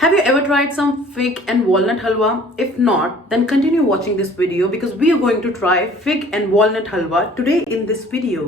Have you ever tried some fig and walnut halwa? If not, then continue watching this video because we are going to try fig and walnut halwa today in this video.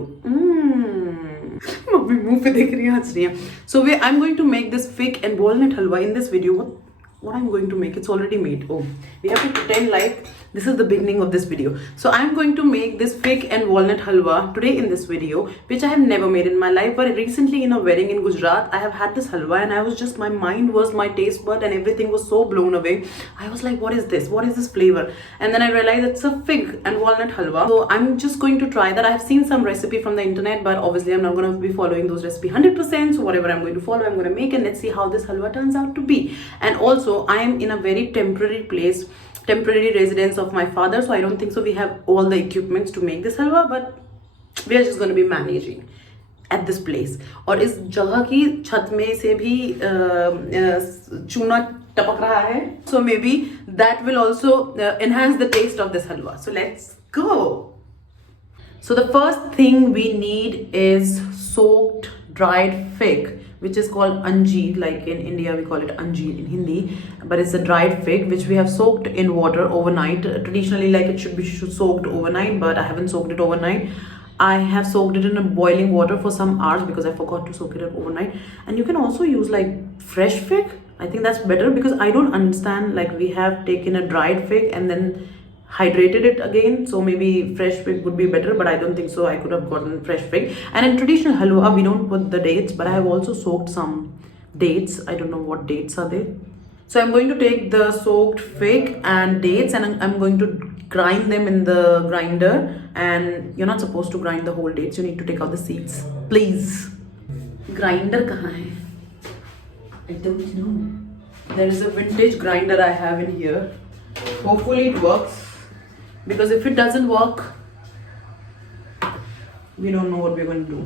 Mummy मुंह पे देख रही है, हंस रही है. So I'm going to make this fig and walnut halwa in this video. What I'm going to make, it's already made. Oh, we have to pretend like this is the beginning of this video. So I'm going to make this fig and walnut halwa today in this video, which I have never made in my life. But recently in a wedding in Gujarat, I have had this halwa and I was just, my mind was, my taste bud and everything was so blown away. I was like, what is this? What is this flavor? And then I realized it's a fig and walnut halwa. So I'm just going to try that. I have seen some recipe from the internet, but obviously I'm not going to be following those recipes 100%. So whatever I'm going to follow, I'm going to make, and let's see how this halwa turns out to be. And also I am in a very temporary place, temporary residence of my father, so I don't think so we have all the equipments to make this halwa, but we are just going to be managing at this place. और इस जगह की छत में से भी चूना टपक रहा है, so maybe that will also enhance the taste of this halwa. So let's go. So the first thing we need is soaked dried fig, which is called anjeer. Like in India we call it anjeer in Hindi, but it's a dried fig which we have soaked in water overnight. Traditionally, like it should be soaked overnight, but I haven't soaked it overnight. I have soaked it in a boiling water for some hours because I forgot to soak it overnight. And you can also use like fresh fig. I think that's better because I don't understand, like we have taken a dried fig and then hydrated it again, so maybe fresh fig would be better, but I don't think so. I could have gotten fresh fig. And in traditional halwa we don't put the dates, but I have also soaked some dates. I don't know what dates are they. So I'm going to take the soaked fig and dates and I'm going to grind them in the grinder. And you're not supposed to grind the whole dates, you need to take out the seeds, please. Grinder kahan hai? I don't know. There is a vintage grinder I have in here. Hopefully it works, because if it doesn't work, we don't know what we're going to do.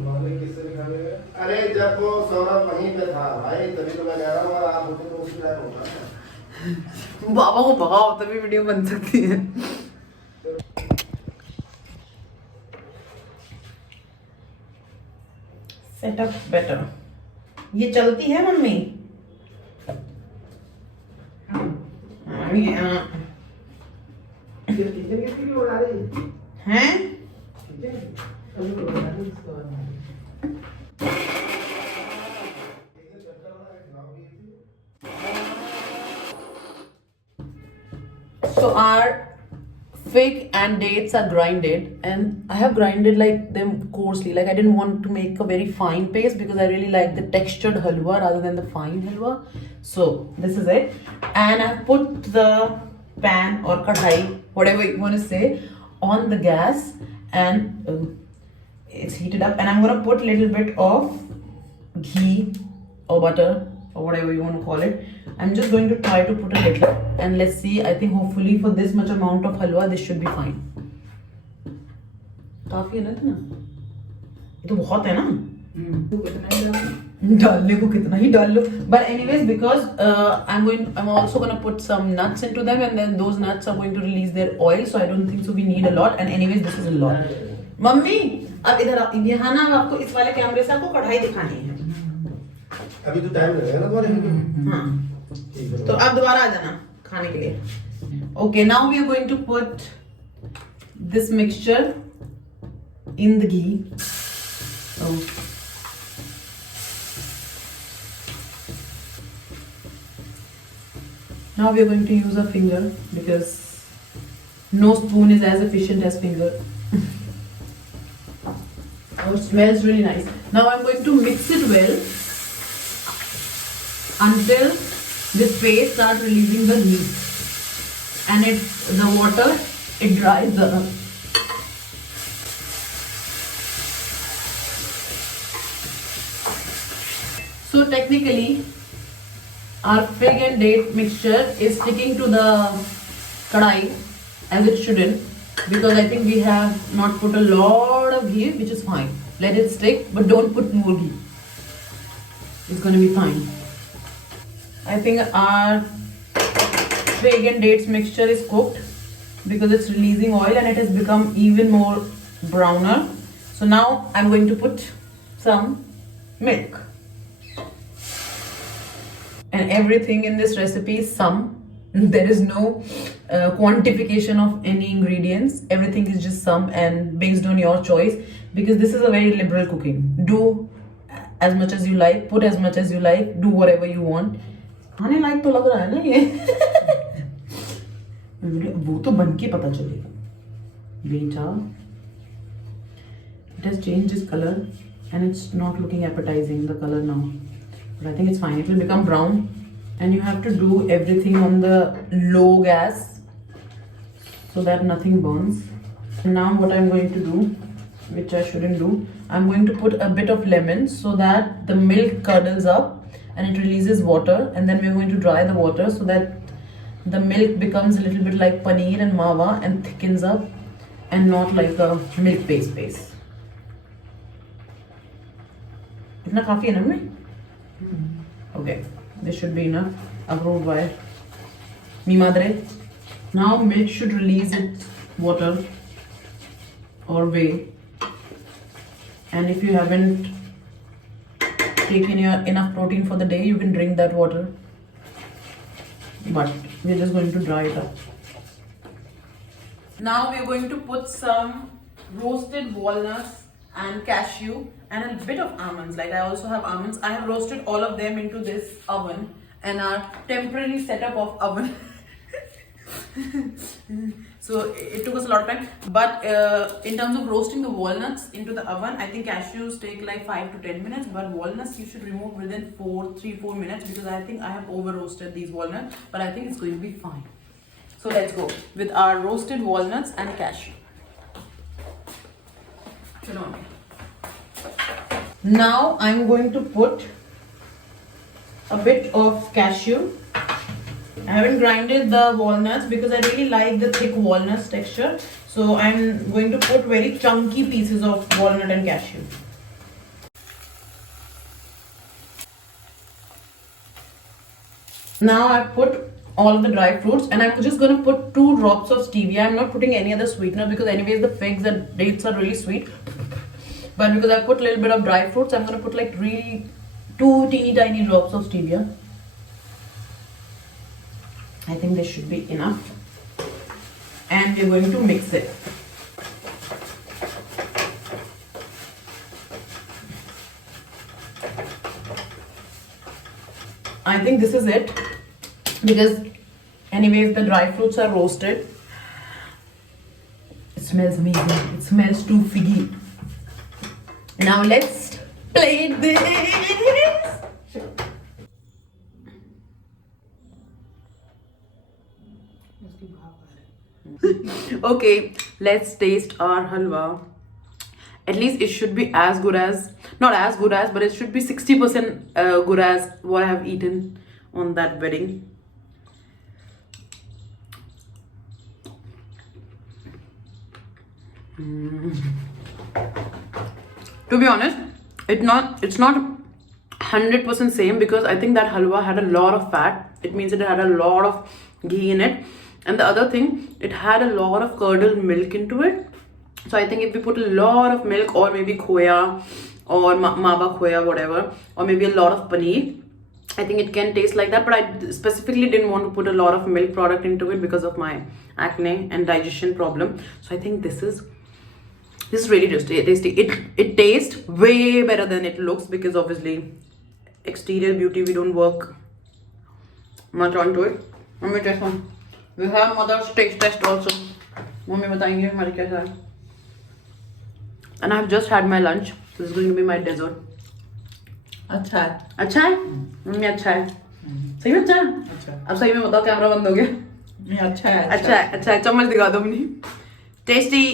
बाबा को भगाओ तभी video बन सकती है. Setup better. ये चलती है mummy? हैं? So our fig and dates are grinded, and I have grinded like them coarsely. Like I didn't want to make a very fine paste because I really like the textured halwa rather than the fine halwa. So this is it, and I've put the pan or kadhai, whatever you want to say, on the gas, and it's heated up, and I'm gonna put a little bit of ghee or butter or whatever you want to call it. I'm just going to try to put a little, and let's see. I think hopefully for this much amount of halwa this should be fine. काफी है ना इतना? ये तो बहुत है ना? डालने को कितना ही डाल लो. But anyways, because I'm also gonna put some nuts into them, and then those nuts are going to release their oil, so I don't think so we need a lot. And anyways, this is a lot. Mummy अब इधर आप यहाँ ना, आपको इस वाले कैमरे से आपको कढ़ाई दिखानी है. अभी तो टाइम लगेगा ना तुम्हारे. हाँ. तो आप दोबारा आ जाना खाने के लिए. Okay, now we are going to put this mixture in the ghee. Oh. Now we are going to use a finger because no spoon is as efficient as finger. Oh, it smells really nice. Now I'm going to mix it well until this paste starts releasing the ghee, and the water dries up. So technically our fig and date mixture is sticking to the kadai as it shouldn't, because I think we have not put a lot of ghee, which is fine. Let it stick, but don't put more ghee. It's going to be fine. I think our fig and dates mixture is cooked because it's releasing oil and it has become even more browner. So now I'm going to put some milk. and everything in this recipe is sum. There is no quantification of any ingredients. Everything is just sum and based on your choice, because this is a very liberal cooking. Do as much as you like, put as much as you like, do whatever you want. खाने लायक तो लग रहा है ना ये. वो तो बन के पता चलेगा बेटा. It has changed its color and it's not looking appetizing, the color now, but I think it's fine. It will become brown, and you have to do everything on the low gas so that nothing burns. And now what I'm going to do, which I shouldn't do, I'm going to put a bit of lemon so that the milk curdles up and it releases water, and then we're going to dry the water so that the milk becomes a little bit like paneer and mawa and thickens up and not like a milk paste base. इतना काफी है ना में? Okay, this should be enough. Approved by mi madre. Now milk should release its water or whey, and if you haven't taken your enough protein for the day, you can drink that water, but we're just going to dry it up. Now we're going to put some roasted walnuts and cashew and a bit of almonds. Like I also have almonds. I have roasted all of them into this oven, and our temporary setup of oven. So it took us a lot of time, but in terms of roasting the walnuts into the oven, I think cashews take like 5 to 10 minutes, but walnuts you should remove within 3-4 minutes, because I think I have over roasted these walnuts, but I think it's going to be fine. So let's go with our roasted walnuts and cashew. Now I'm going to put a bit of cashew. I haven't grinded the walnuts because I really like the thick walnuts texture. So I'm going to put very chunky pieces of walnut and cashew. Now I've put all of the dry fruits, and I'm just going to put 2 drops of stevia. I'm not putting any other sweetener because anyways the figs and dates are really sweet. But because I put a little bit of dry fruits, I'm going to put like really 2 teeny tiny drops of stevia. I think this should be enough. And we're going to mix it. I think this is it, because anyways the dry fruits are roasted. It smells amazing. It smells too figgy. Now let's plate this. Okay, let's taste our halwa. At least it should be as good as, not as good as, but it should be 60% good as what I have eaten on that wedding. To be honest, it's not 100% same, because I think that halwa had a lot of fat. It means it had a lot of ghee in it. And the other thing, it had a lot of curdled milk into it. So I think if we put a lot of milk, or maybe khoya or mawa khoya, whatever, or maybe a lot of paneer, I think it can taste like that. But I specifically didn't want to put a lot of milk product into it because of my acne and digestion problem. So I think this is really tasty. It tastes way better than it looks, because obviously exterior beauty, we don't work much onto it. Let me taste one. We have mother's taste test also. Mummy बताएंगे हमारे कैसा है. And I have just had my lunch. So this is going to be my dessert. अच्छा है. अच्छा है? Mummy अच्छा है. सही में अच्छा है? अच्छा है. अब सही में बताओ, कैमरा बंद हो गया. नहीं अच्छा है. अच्छा है. अच्छा है. चम्मच दिखा दो अपनी. Tasty.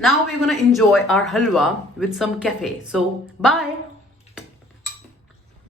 Now we're gonna enjoy our halwa with some cafe. So bye.